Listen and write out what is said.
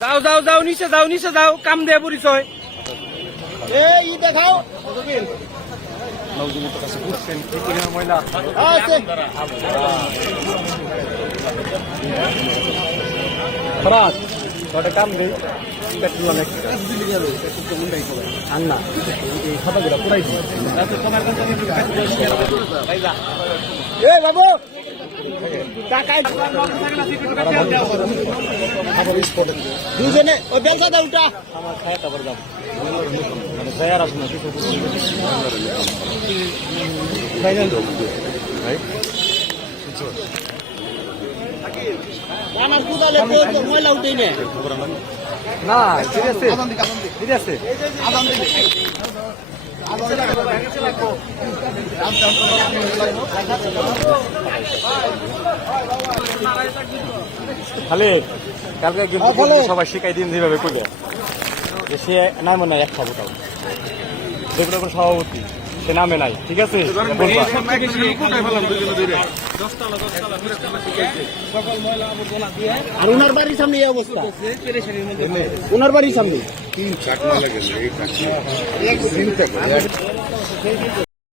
যাও যাও যাও নিচে যাও কাম দেয়া পরিচয় এই দেখাও খরাজ কটা কাম দেই পেট্রোল অনেক আন্না এই খাতাগুলো পুরাই দিই এই বাবু টাকায় দুজনে ওই বেলসা দা উল্টা আমার খায় তারপর যাবো মানে যায়ার আসুন কিছু আমার কুদালে তো ময়লা উঠেই নে না ঠিক আছে ঠিক আছে খালি কালকে কিন্তু সবাই শিখাই দিন যেভাবে করবে যে সে নামে নাই এক খাবো তাও যেগুলো সভাপতি সে নামে নাই ঠিক আছে আর ওনার বাড়ির সামনে এই অবস্থা ওনার বাড়ির সামনে 3 চাক ময়লা গেছে এই